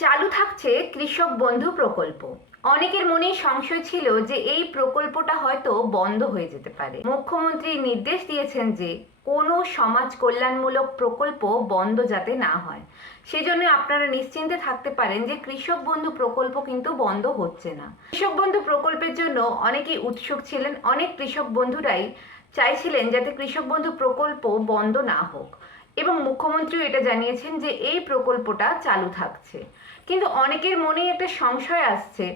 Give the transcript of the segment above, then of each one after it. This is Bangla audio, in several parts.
চালু থাকছে কৃষক বন্ধু প্রকল্প। অনেকের মনে সংশয় ছিল যে এই প্রকল্পটা হয়তো বন্ধ হয়ে যেতে পারে। মুখ্যমন্ত্রী নির্দেশ দিয়েছেন যে কোনো সমাজ কল্যাণমূলক প্রকল্প বন্ধ যাতে না হয়। সেজন্য আপনারা নিশ্চিন্তে থাকতে পারেন যে কৃষক বন্ধু প্রকল্প কিন্তু বন্ধ হচ্ছে না। কৃষক বন্ধু প্রকল্পের জন্য অনেকেই উৎসুক ছিলেন। অনেক কৃষক বন্ধুরাই চাইছিলেন যাতে কৃষক বন্ধু প্রকল্প বন্ধ না হোক, এবং মুখ্যমন্ত্রীও এটা জানিয়েছেন যে এই প্রকল্পটা চালু থাকছে। কিন্তু অনেকের মনেই একটা সংশয় আসছে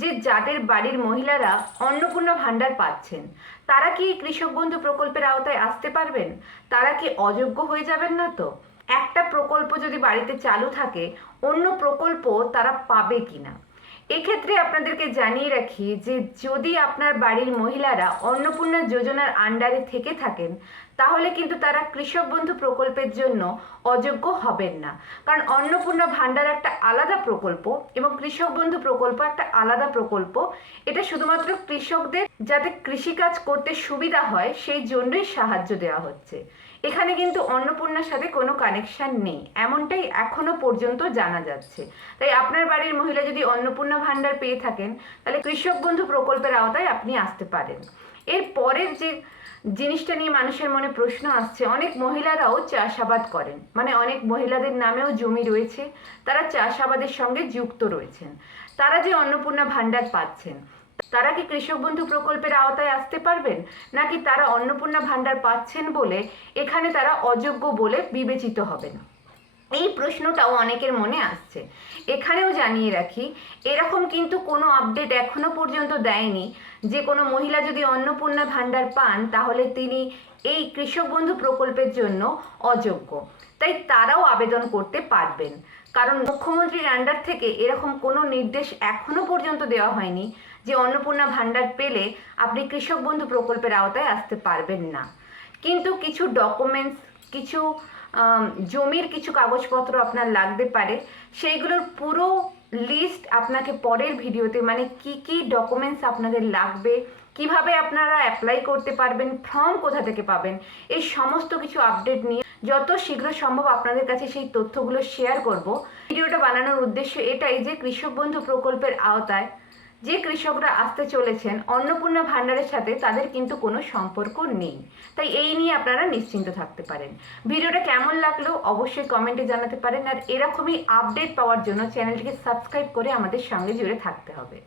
যে যাদের বাড়ির মহিলারা অন্নপূর্ণা ভাণ্ডার পাচ্ছেন, তারা কি কৃষক বন্ধু প্রকল্পের আওতায় আসতে পারবেন? তারা কি অযোগ্য হয়ে যাবেন না তো? একটা প্রকল্প যদি বাড়িতে চালু থাকে, অন্য প্রকল্প তারা পাবে কিনা? এক্ষেত্রে আপনাদেরকে জানিয়ে রাখি যে যদি আপনার বাড়ির মহিলারা অন্নপূর্ণা যোজনার আন্ডারে থেকে থাকেন, তাহলে কিন্তু তারা কৃষক বন্ধু প্রকল্পের জন্য অযোগ্য হবেন না। কারণ অন্নপূর্ণা ভাণ্ডার একটা আলাদা প্রকল্প এবং কৃষক বন্ধু প্রকল্প একটা আলাদা প্রকল্প। এটা শুধুমাত্র কৃষকদের যাতে কৃষিকাজ করতে সুবিধা হয় সেই জন্যই সাহায্য দেওয়া হচ্ছে। এখানে কিন্তু অন্নপূর্ণার সাথে কোনো কানেকশন নেই, এমনটাই এখনো পর্যন্ত জানা যাচ্ছে। তাই আপনার বাড়ির মহিলা যদি অন্নপূর্ণা ভাণ্ডার পেয়ে থাকেন, তাহলে কৃষক বন্ধু প্রকল্পের আওতায় আপনি আসতে পারেন। এর পরের যে জিনিসটা নিয়ে মানুষের মনে প্রশ্ন আসছে, অনেক মহিলারাও চাষাবাদ করেন, মানে অনেক মহিলাদের নামেও জমি রয়েছে, তারা চাষাবাদের সঙ্গে যুক্ত রয়েছেন। তারা যে অন্নপূর্ণা ভাণ্ডার পাচ্ছেন, তারা কি কৃষক বন্ধু প্রকল্পের আওতায় আসতে পারবেন, নাকি তারা অন্নপূর্ণা ভাণ্ডার পাচ্ছেন বলে এখানে তারা অযোগ্য বলে বিবেচিত হবেন? এই প্রশ্নটাও অনেকের মনে আসছে। এখানেও জানিয়ে রাখি, এরকম কিন্তু কোনো আপডেট এখনো পর্যন্ত দেয়নি যে কোনো মহিলা যদি অন্নপূর্ণা ভাণ্ডার পান তাহলে তিনি এই কৃষক বন্ধু প্রকল্পের জন্য অযোগ্য। তাই তারাও আবেদন করতে পারবেন, কারণ মুখ্যমন্ত্রীর আন্ডার থেকে এরকম কোনো নির্দেশ এখনো পর্যন্ত দেওয়া হয়নি যে অন্নপূর্ণা ভাণ্ডার পেলে আপনি কৃষক বন্ধু প্রকল্পের আওতায় আসতে পারবেন না। কিন্তু কিছু ডকুমেন্টস, কিছু জমির কিছু কাগজপত্র আপনার লাগতে পারে। সেইগুলোর পুরো লিস্ট আপনাকে পরের ভিডিওতে, মানে কি কি ডকুমেন্টস আপনাদের লাগবে, কিভাবে আপনারা অ্যাপ্লাই করতে পারবেন, ফর্ম কোথা থেকে পাবেন, এই সমস্ত কিছু আপডেট নিয়ে যত শীঘ্র সম্ভব আপনাদের কাছে সেই তথ্যগুলো শেয়ার করব। ভিডিওটা বানানোর উদ্দেশ্য এটাই যে কৃষক বন্ধু প্রকল্পের আওতায় যে কৃষকরা আসতে চলেছেন অন্নপূর্ণা ভাণ্ডারের সাথে তাদের কিন্তু কোনো সম্পর্ক নেই। তাই এই নিয়ে আপনারা নিশ্চিন্ত থাকতে পারেন। ভিডিওটা কেমন লাগলো অবশ্যই কমেন্টে জানাতে পারেন। আর এরকমই আপডেট পাওয়ার জন্য চ্যানেলটিকে সাবস্ক্রাইব করে আমাদের সঙ্গে জুড়ে থাকতে হবে।